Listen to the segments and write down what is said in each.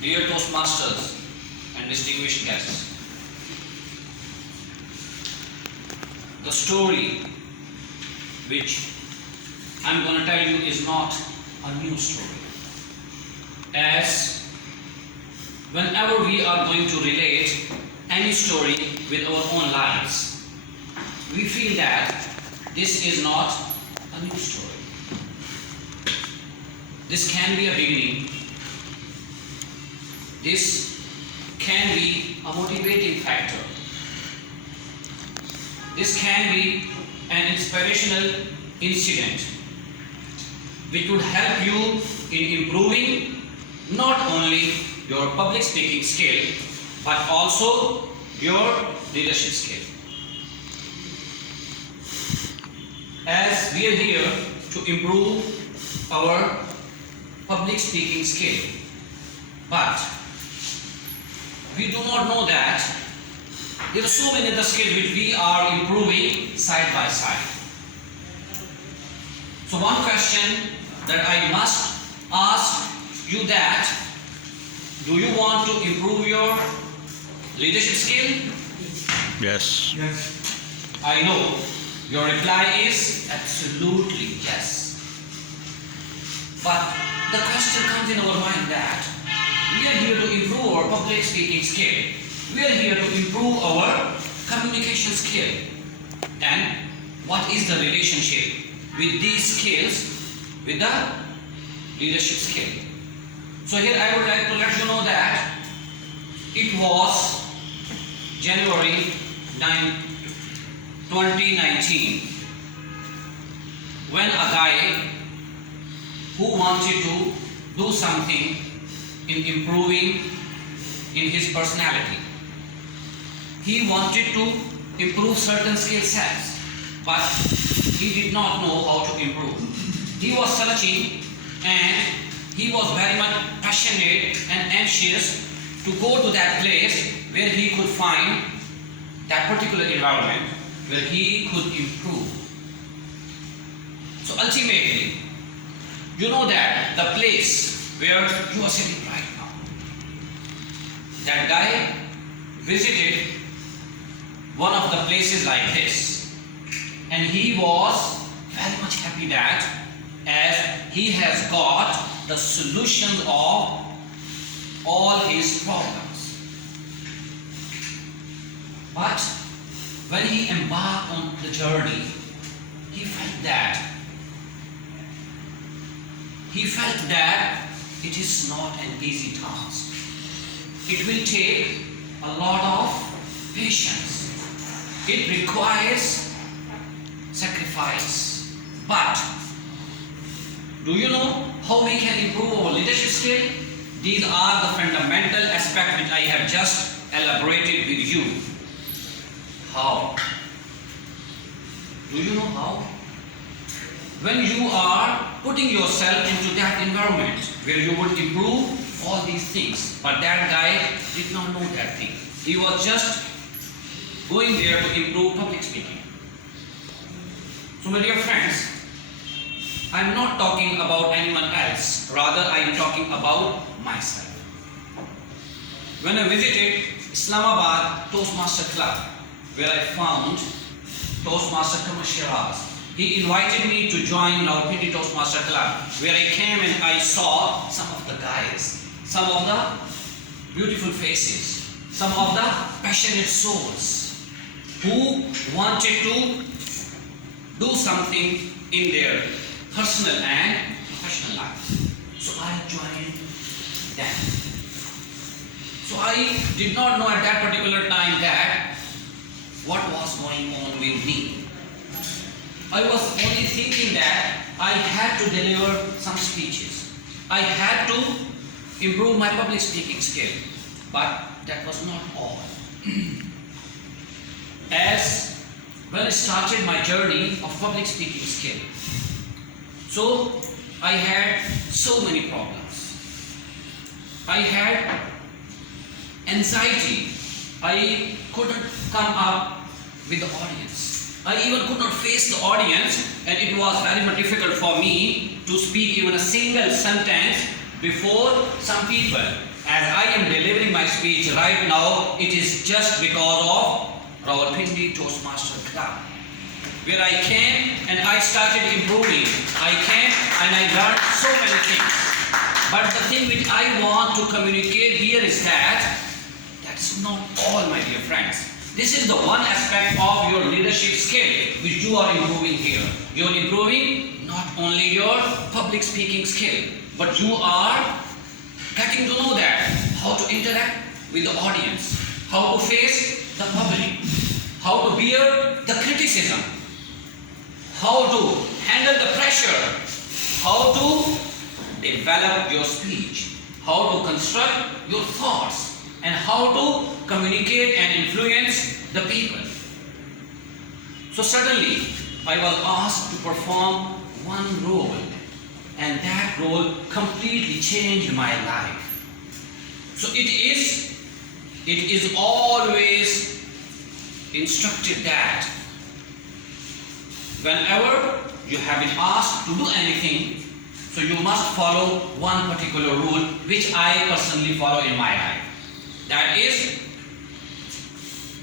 Dear Toastmasters and distinguished guests, the story which I'm going to tell you is not a new story. As whenever we are going to relate any story with our own lives, we feel that this is not a new story. This can be a beginning. This can be a motivating factor. This can be an inspirational incident which would help you in improving not only your public speaking skill but also your leadership skill. As we are here to improve our public speaking skill, but we do not know that there are so many other skills which we are improving side by side. So one question that I must ask you that, do you want to improve your leadership skill? Yes. I know your reply is absolutely yes. But the question comes in our mind that we are here to improve our public speaking skill. We are here to improve our communication skill. And what is the relationship with these skills with the leadership skill? So here I would like to let you know that it was January 9, 2019 when a guy who wanted to do something in improving in his personality. He wanted to improve certain skill sets, but he did not know how to improve. He was searching and he was very much passionate and anxious to go to that place where he could find that particular environment where he could improve. So ultimately, you know that the place where you are sitting right now, that guy visited one of the places like this, and he was very much happy that as he has got the solutions of all his problems. But when he embarked on the journey, he felt that it is not an easy task. It will take a lot of patience. It requires sacrifice. But do you know how we can improve our leadership skill? These are the fundamental aspects which I have just elaborated with you. How? Do you know how? When you are putting yourself into that environment where you would improve all these things, but that guy did not know that thing. He was just going there to improve public speaking. So my dear friends, I am not talking about anyone else, rather I am talking about myself. When I visited Islamabad Toastmaster Club, where I found Toastmaster Thomas Shiraz, he invited me to join Rawalpindi Toastmaster Club, where I came and I saw some of the guys, some of the beautiful faces, some of the passionate souls who wanted to do something in their personal and professional life. So I joined them. So I did not know at that particular time that what was going on with me. I was only thinking that I had to deliver some speeches. I had to improve my public speaking skill. But that was not all. As when I started my journey of public speaking skill, so I had so many problems. I had anxiety. I couldn't come up with the audience. I even could not face the audience, and it was very much difficult for me to speak even a single sentence before some people. as I am delivering my speech right now, it is just because of Rawalpindi Toastmaster Club, where I came and I started improving. I came and I learned so many things. But the thing which I want to communicate here is that that's not all, my dear friends. This is the one aspect of your leadership skill which you are improving here. You are improving not only your public speaking skill, but you are getting to know that how to interact with the audience, how to face the public, how to bear the criticism, how to handle the pressure, how to develop your speech, how to construct your thoughts, and how to communicate and influence the people. So suddenly I was asked to perform one role, and that role completely changed my life. So it is always instructed that whenever you have been asked to do anything, so you must follow one particular rule which I personally follow in my life. That is,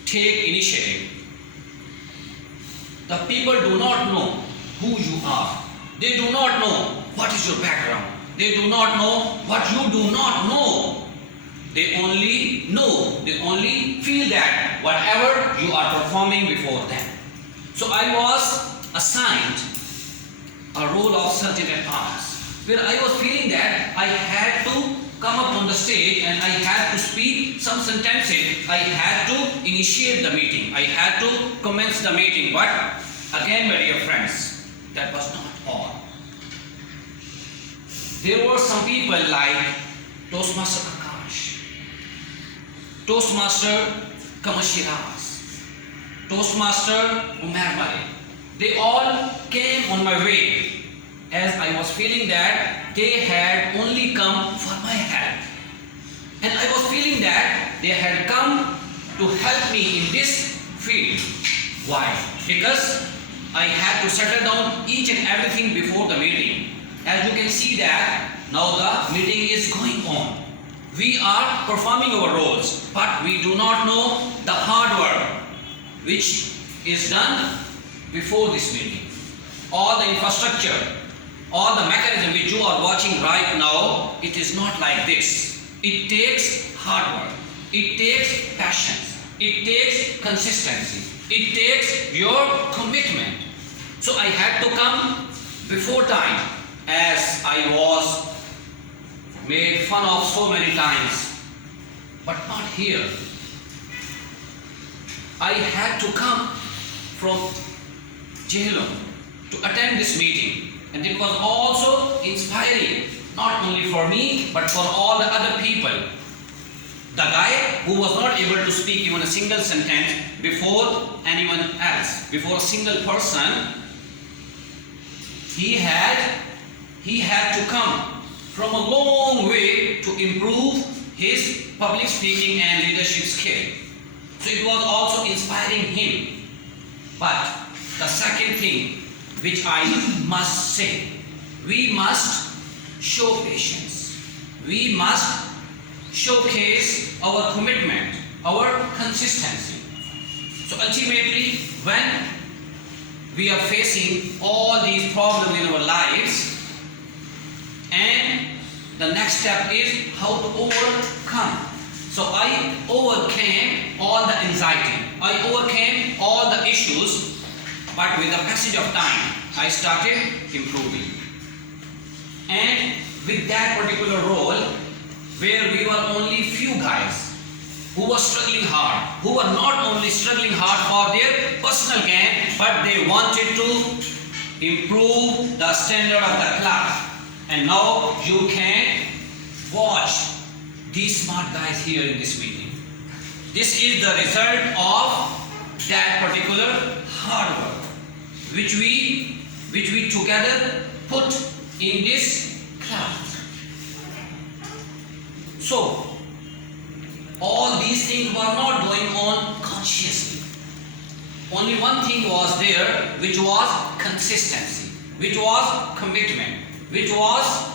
take initiative. The people do not know who you are. They do not know what is your background. They do not know what you do not know. They only feel that whatever you are performing before them. So I was assigned a role of sergeant at arms, where I was feeling that I had to come up on the stage and I had to speak some sentences. I had to initiate the meeting. I had to commence the meeting. But again, my dear friends, that was not all. There were some people like Toastmaster Akash, Toastmaster Kamashiraz, Toastmaster Umar Malik. They all came on my way, as I was feeling that they had only come for my help. And I was feeling that they had come to help me in this field. Why? Because I had to settle down each and everything before the meeting. As you can see that now the meeting is going on. We are performing our roles, but we do not know the hard work which is done before this meeting. All the infrastructure, all the mechanism which you are watching right now, it is not like this. It takes hard work. It takes passion. It takes consistency. It takes your commitment. So I had to come before time, as I was made fun of so many times, but not here. I had to come from Jhelum to attend this meeting, and it was also inspiring, not only for me but for all the other people. The guy who was not able to speak even a single sentence before anyone else, before a single person, he had to come from a long way to improve his public speaking and leadership skill. So it was also inspiring him. But the second thing which I must say, we must show patience. We must showcase our commitment, our consistency. So ultimately, when we are facing all these problems in our lives, and the next step is how to overcome. So I overcame all the anxiety, I overcame all the issues, but with the passage of time, I started improving. And with that particular role, where we were only few guys who were struggling hard, who were not only struggling hard for their personal gain, but they wanted to improve the standard of the club. And now you can watch these smart guys here in this meeting. This is the result of that particular hard work which we together put in this club. So all these things were not going on consciously. Only one thing was there, which was consistency, which was commitment, which was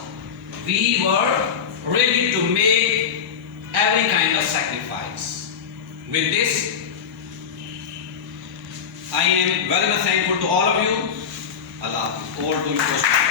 we were ready to make With this, I am very much thankful to all of you. Allah, over to you.